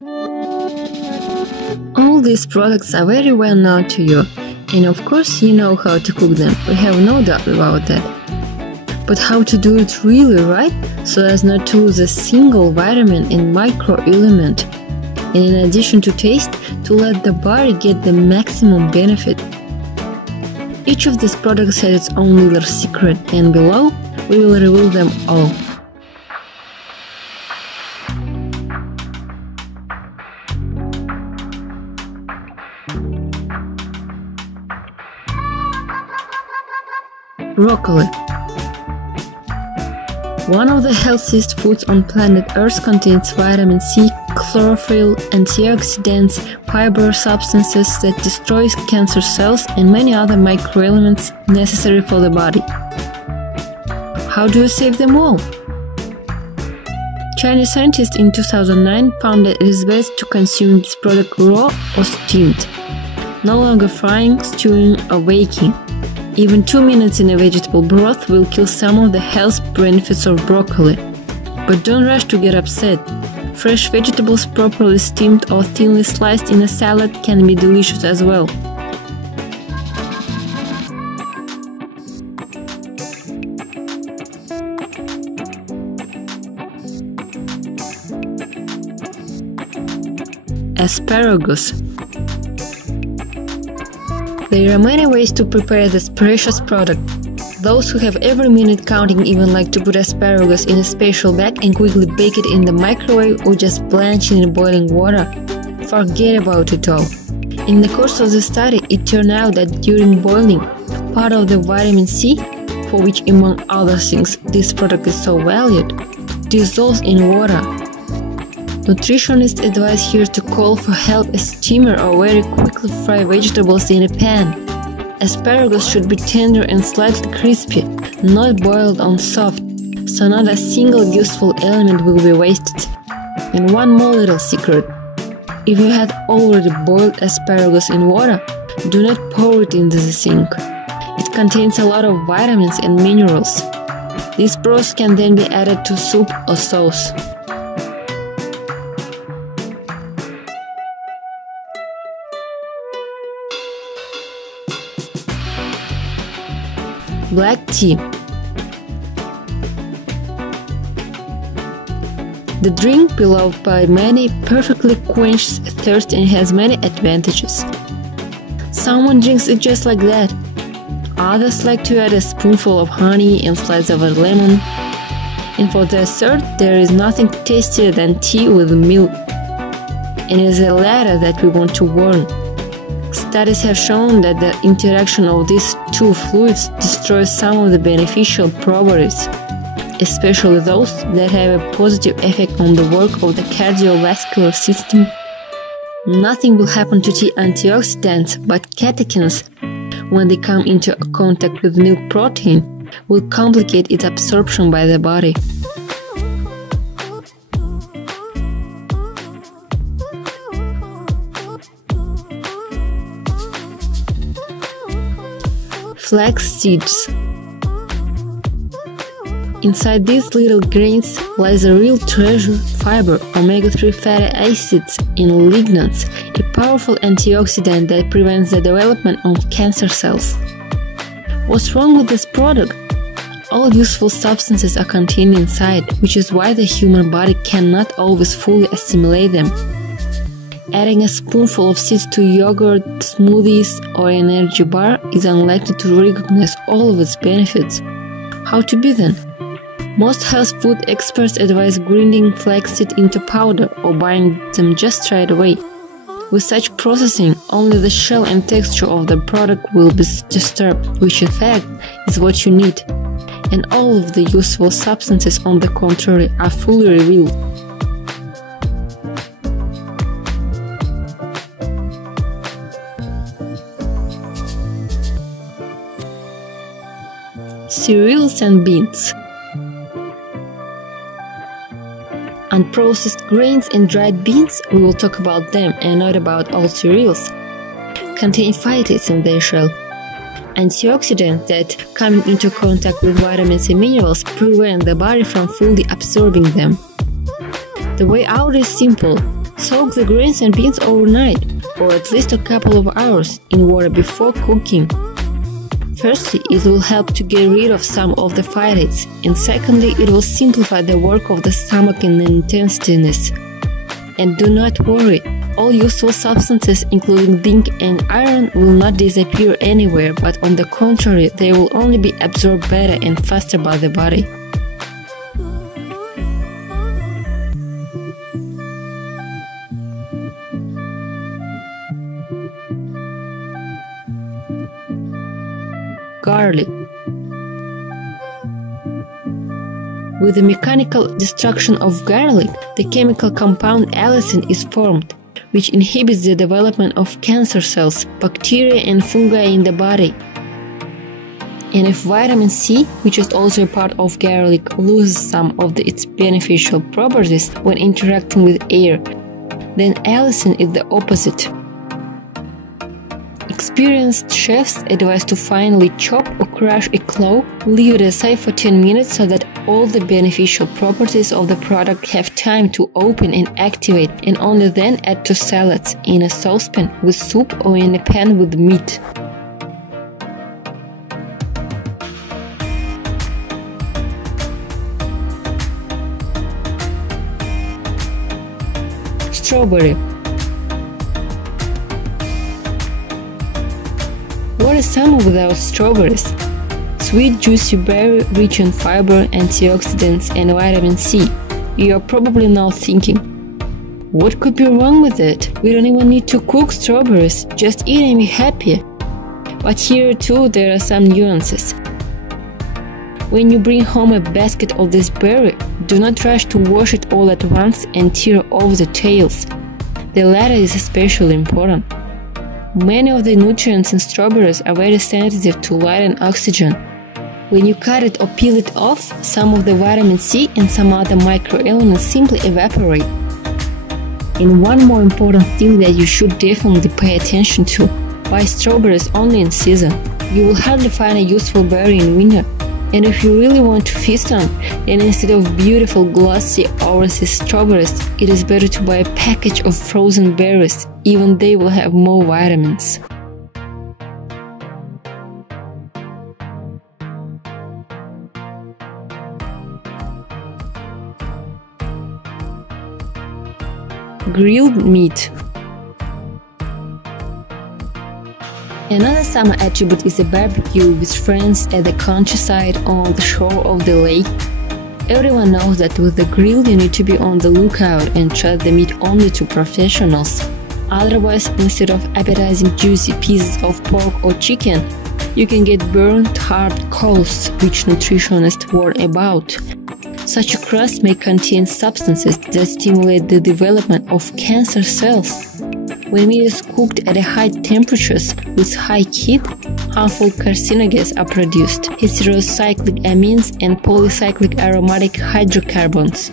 All these products are very well known to you, and of course you know how to cook them, we have no doubt about that. But how to do it really right, so as not to lose a single vitamin and microelement, and in addition to taste, to let the body get the maximum benefit. Each of these products has its own little secret, and below we will reveal them all. Broccoli. One of the healthiest foods on planet Earth, contains vitamin C, chlorophyll, antioxidants, fiber substances that destroy cancer cells, and many other microelements necessary for the body. How do you save them all? Chinese scientists in 2009 found that it is best to consume this product raw or steamed, no longer frying, stewing, or baking. Even 2 minutes in a vegetable broth will kill some of the health benefits of broccoli. But don't rush to get upset. Fresh vegetables properly steamed or thinly sliced in a salad can be delicious as well. Asparagus. There are many ways to prepare this precious product. Those who have every minute counting even like to put asparagus in a special bag and quickly bake it in the microwave or just blanch it in boiling water. Forget about it all. In the course of the study, it turned out that during boiling, part of the vitamin C, for which among other things this product is so valued, dissolves in water. Nutritionists advise here to call for help a steamer or very quickly fry vegetables in a pan. Asparagus should be tender and slightly crispy, not boiled on soft, so not a single useful element will be wasted. And one more little secret. If you had already boiled asparagus in water, do not pour it into the sink. It contains a lot of vitamins and minerals. This broth can then be added to soup or sauce. Black tea. The drink, beloved by many, perfectly quenches thirst and has many advantages. Someone drinks it just like that. Others like to add a spoonful of honey and slice of a lemon. And for dessert, there is nothing tastier than tea with milk. And it is the latter that we want to warn. Studies have shown that the interaction of these two fluids destroys some of the beneficial properties, especially those that have a positive effect on the work of the cardiovascular system. Nothing will happen to tea antioxidants, but catechins, when they come into contact with milk protein, will complicate its absorption by the body. Flax seeds. Inside these little grains lies a real treasure: fiber, omega-3 fatty acids, and lignans, a powerful antioxidant that prevents the development of cancer cells. What's wrong with this product? All useful substances are contained inside, which is why the human body cannot always fully assimilate them. Adding a spoonful of seeds to yogurt, smoothies, or energy bar is unlikely to recognize all of its benefits. How to be then? Most health food experts advise grinding flaxseed into powder or buying them just right away. With such processing, only the shell and texture of the product will be disturbed, which in fact is what you need. And all of the useful substances, on the contrary, are fully revealed. Cereals and beans. Unprocessed grains and dried beans, we will talk about them and not about all cereals, contain phytates in their shell. Antioxidants that, coming into contact with vitamins and minerals, prevent the body from fully absorbing them. The way out is simple: Soak the greens and beans overnight, or at least a couple of hours, in water before cooking. Firstly, it will help to get rid of some of the phytates, and secondly, it will simplify the work of the stomach and the intestines. And do not worry, all useful substances including zinc and iron will not disappear anywhere, but on the contrary, they will only be absorbed better and faster by the body. Garlic. With the mechanical destruction of garlic, the chemical compound allicin is formed, which inhibits the development of cancer cells, bacteria and fungi in the body. And if vitamin C, which is also a part of garlic, loses some of its beneficial properties when interacting with air, then allicin is the opposite. Experienced chefs advise to finely chop or crush a clove, leave it aside for 10 minutes so that all the beneficial properties of the product have time to open and activate, and only then add to salads, in a saucepan with soup or in a pan with meat. Strawberry. What is summer without strawberries? Sweet, juicy berry rich in fiber, antioxidants, and vitamin C. You are probably now thinking, what could be wrong with it? We don't even need to cook strawberries, just eat and be happy. But here too there are some nuances. When you bring home a basket of this berry, do not rush to wash it all at once and tear off the tails. The latter is especially important. Many of the nutrients in strawberries are very sensitive to light and oxygen. When you cut it or peel it off, some of the vitamin C and some other microelements simply evaporate. And one more important thing that you should definitely pay attention to: buy strawberries only in season. You will hardly find a useful berry in winter. And if you really want to feast on, then instead of beautiful glossy overseas strawberries, it is better to buy a package of frozen berries. Even they will have more vitamins. Grilled meat. Another summer attribute is a barbecue with friends at the countryside or on the shore of the lake. Everyone knows that with the grill you need to be on the lookout and trust the meat only to professionals. Otherwise, instead of appetizing juicy pieces of pork or chicken, you can get burnt hard coals, which nutritionists warn about. Such a crust may contain substances that stimulate the development of cancer cells. When meat is cooked at high temperatures with high heat, harmful carcinogens are produced, heterocyclic amines and polycyclic aromatic hydrocarbons.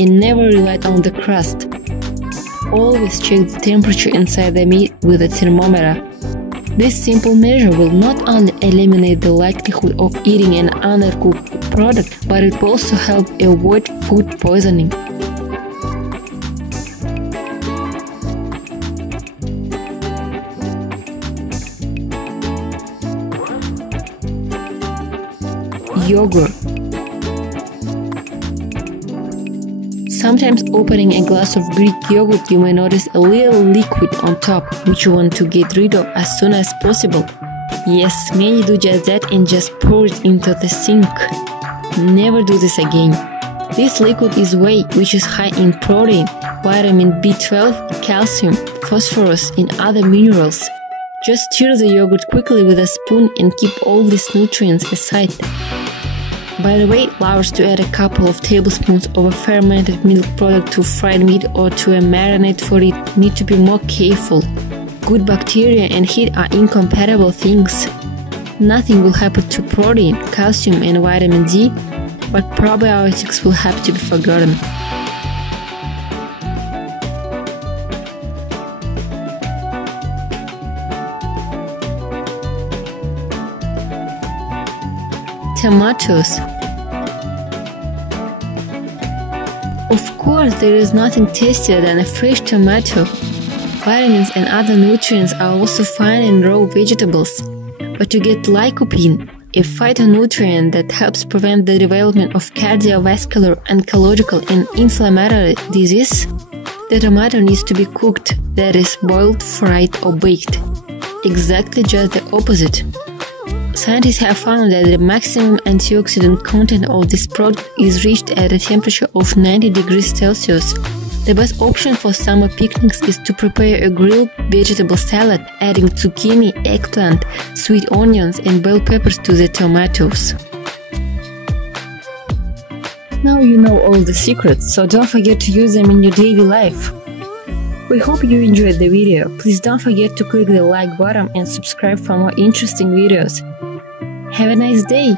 And never rely on the crust. Always check the temperature inside the meat with a thermometer. This simple measure will not only eliminate the likelihood of eating an undercooked product, but it will also help avoid food poisoning. Yogurt. Sometimes opening a glass of Greek yogurt you may notice a little liquid on top, which you want to get rid of as soon as possible. Yes, many do just that and just pour it into the sink. Never do this again. This liquid is whey, which is high in protein, vitamin B12, calcium, phosphorus and other minerals. Just stir the yogurt quickly with a spoon and keep all these nutrients aside. By the way, allow to add a couple of tablespoons of a fermented milk product to fried meat or to a marinade for it. Need to be more careful. Good bacteria and heat are incompatible things. Nothing will happen to protein, calcium and vitamin D, but probiotics will have to be forgotten. Tomatoes. Of course, there is nothing tastier than a fresh tomato. Vitamins and other nutrients are also found in raw vegetables. But to get lycopene, a phytonutrient that helps prevent the development of cardiovascular, oncological and inflammatory disease, the tomato needs to be cooked, that is, boiled, fried or baked. Exactly just the opposite. Scientists have found that the maximum antioxidant content of this product is reached at a temperature of 90 degrees Celsius. The best option for summer picnics is to prepare a grilled vegetable salad, adding zucchini, eggplant, sweet onions and bell peppers to the tomatoes. Now you know all the secrets, so don't forget to use them in your daily life. We hope you enjoyed the video. Please don't forget to click the like button and subscribe for more interesting videos. Have a nice day!